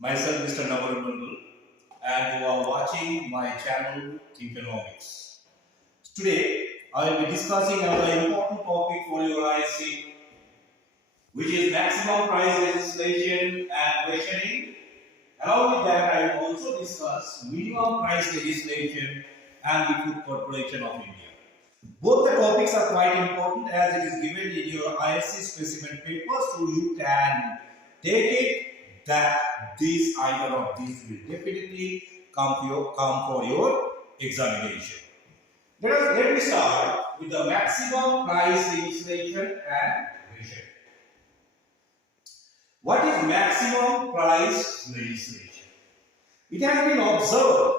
Myself, Mr. Navarundul, and you are watching my channel THINKONOMICS. Today, I will be discussing another important topic for your IC, which is maximum price legislation and rationing. Along with that, I will also discuss minimum price legislation and the Food Corporation of India. Both the topics are quite important as it is given in your ISC specimen paper, so you can take it that either of these will definitely come for your examination. Let me start with the maximum price legislation and rationing. What is maximum price legislation? It has been observed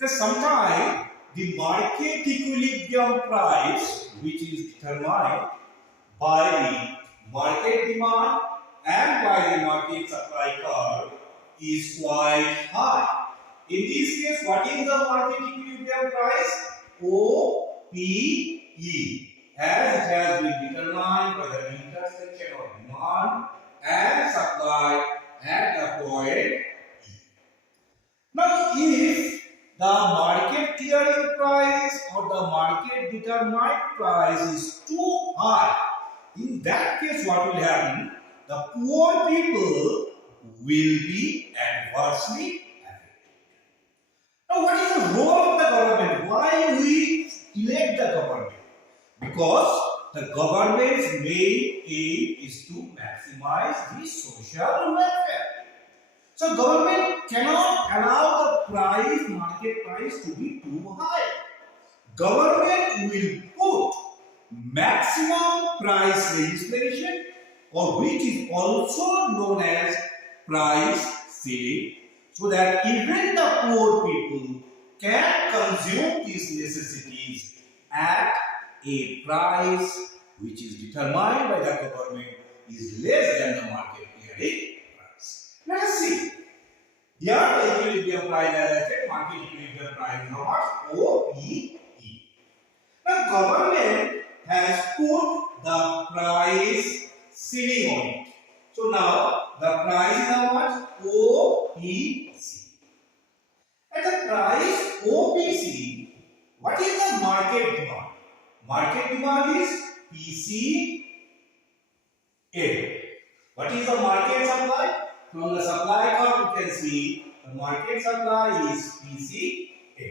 that sometimes the market equilibrium price, which is determined by the market demand and by the market supply curve, is quite high. In this case, what is the market equilibrium price? OPE, as it has been determined by the intersection of demand and supply at the point E. Now, if the market clearing price or the market determined price is too high, in that case, what will happen? The poor people will be adversely affected. Now, what is the role of the government? Why we elect the government? Because the government's main aim is to maximize the social welfare. So, government cannot allow the market price to be too high. Government will put maximum price legislation, or which is also known as price ceiling, so that even the poor people can consume these necessities at a price which is determined by the government is less than the market clearing price. Let us see. Here the equilibrium price, as I said, market equilibrium price is what? OPE. The government has put the price ceiling on it. So now the price is how much? OPC. At the price OPC, what is the market demand? Market demand is PCA. What is the market supply? From the supply curve, you can see the market supply is PCA.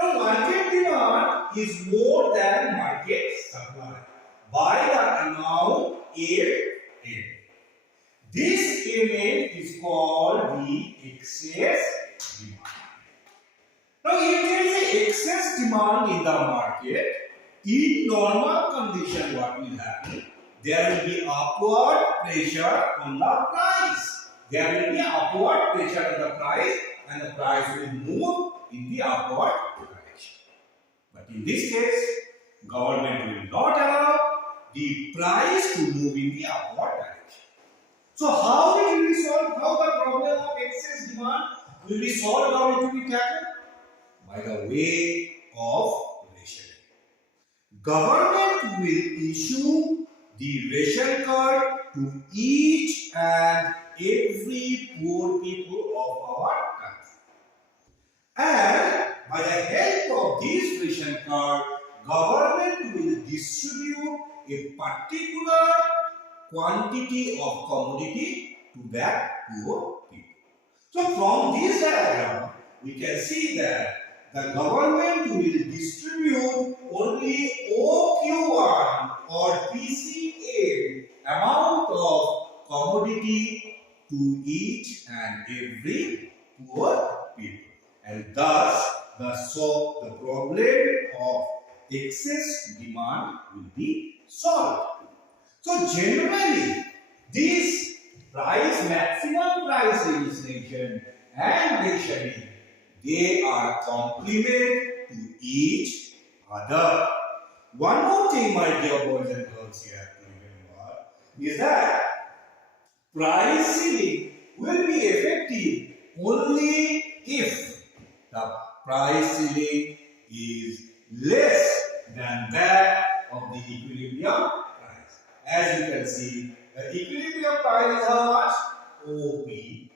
Now, market demand is more than market supply by the amount M. This amount is called the excess demand. Now, if there is an excess demand in the market, in normal condition, what will happen? There will be upward pressure on the price. There will be upward pressure on the price, and the price will move in the upward direction. But in this case, government will not allow the price to move in the upward direction. So how it will be solved? How the problem of excess demand will be solved? How it will be tackled? By the way of rationing. Government will issue the ration card to each and every poor people of our country. And by the help of this ration card, government will distribute a particular quantity of commodity to that poor people. So from this diagram, we can see that the government will distribute only OQ1 or PCA amount of commodity to each and every poor people, and thus the problem of excess demand will be solved. So generally, this maximum price legislation and rationing, they are complement to each other. One more thing, my dear boys and girls, here to remember is that price ceiling will be effective only if the price ceiling is less than that of the equilibrium price. As you can see, the equilibrium price is how much? OPE.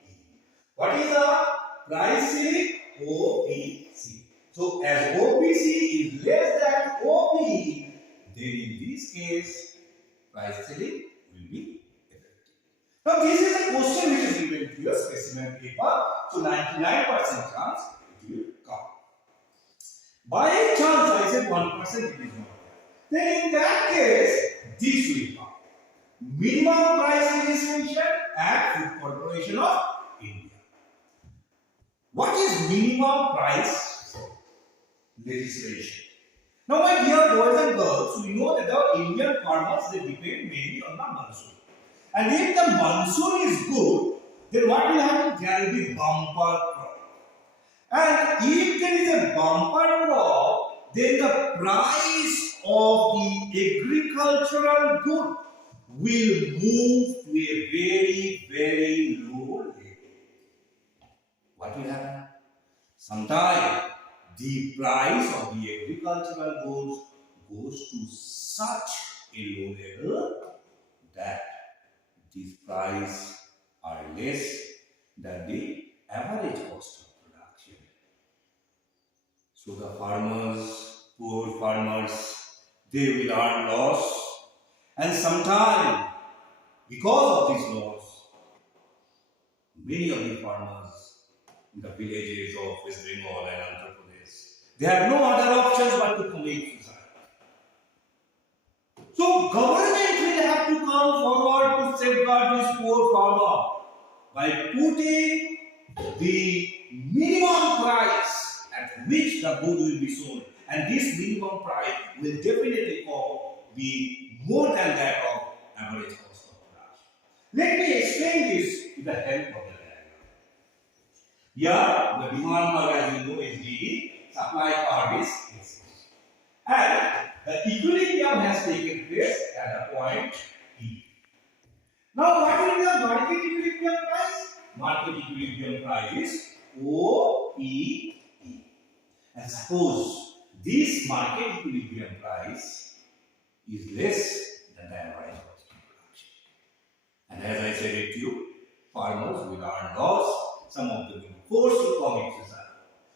price ceiling OPC. So as OPC is less than OP, then in this case price ceiling will be effective. Now this is a question which is given to your specimen paper. So 99% chance it will come. By chance I said 1% it is not there. Then in that case this will come. Minimum price legislation at Food Corporation of India. What is minimum price legislation? Now my dear boys and girls, we know that the Indian farmers they depend mainly on the monsoon. And if the monsoon is good, then what will happen? There will be bumper crop. And if there is a bumper crop, then the price of the agricultural good will move to a very, very low level. What will happen? Sometimes the price of the agricultural goods goes to such a low level that these prices are less than the average cost of production. So the farmers, poor farmers, they will earn loss. And sometimes, because of this loss, many of the farmers in the villages of West Bengal and Andhra Pradesh, they have no other options but to commit suicide. So government will have to come forward to safeguard this poor farmer by putting the minimum price at which the good will be sold. And this minimum price will definitely be more than that of average cost of production. Let me explain this with the help of the diagram. Here, the demand curve, as you know, is D, supply curve is AC. And the equilibrium has taken place at a point E. Now, what will be the market equilibrium price? Market equilibrium price is OPE. And suppose this market equilibrium price is less than the average cost of production. And as I said it to you, farmers will earn loss, some of them will be forced to commit suicide.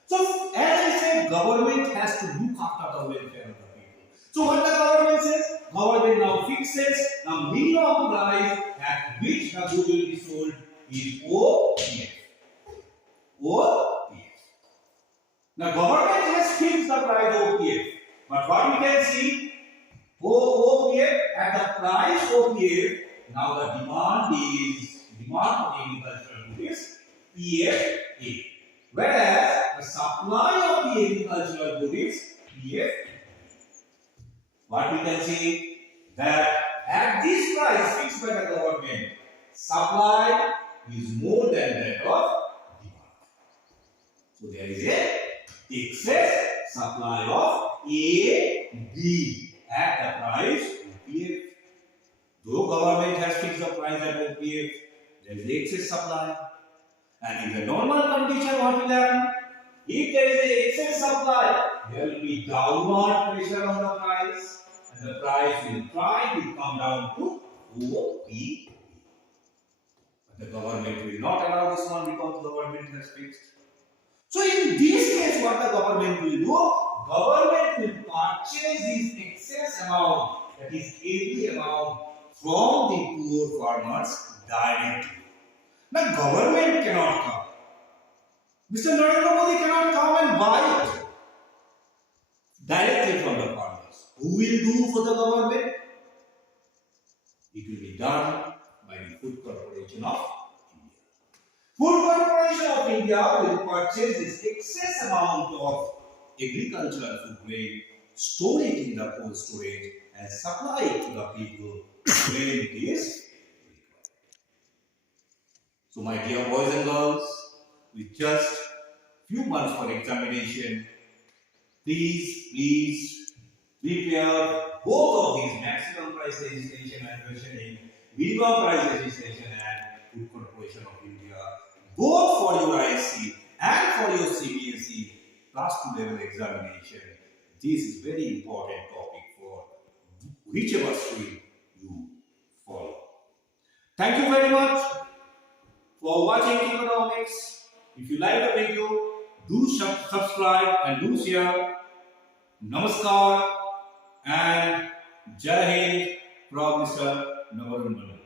So, as I said, government has to look after the welfare of the people. So, what the government says? Government now fixes the minimum price at which the good will be sold is OPF. OPF. Now, government has fixed the price OPF. But what we can see, OPF at the price OPF, now the demand for the agricultural good is PFA. Whereas the supply of the agricultural good is PF. What we can see that at this price fixed by the government, supply is more than that of demand. So there is a excess supply of A, B at the price OPF. Though government has fixed the price at OPF, there is excess supply. And in the normal condition, what will happen? If there is an excess supply, there will be downward pressure on the price, and the price will try to come down to OPE. But the government will not allow this one because the government has fixed. So in this case, what the government will do? Government will purchase this excess amount, that is heavy amount, from the poor farmers directly. Now government cannot come. Mr. Narendra Modi cannot come and buy it directly from the farmers. Who will do for the government? It will be done by the Food Corporation of India. Food Corporation of India will purchase this excess amount of agricultural food grain, store it in the cold storage, and supply it to the people when it is required. So, my dear boys and girls, with just few months for examination, please prepare both of these maximum price legislation and rationing, minimum price legislation and Food Corporation of India, both for your ISC and for your CBSE class 2 level examination. This is very important topic for whichever stream you follow. Thank you very much for watching economics. If you like the video, do subscribe and do share. Namaskar and Jai Hind from Mr. Navaran.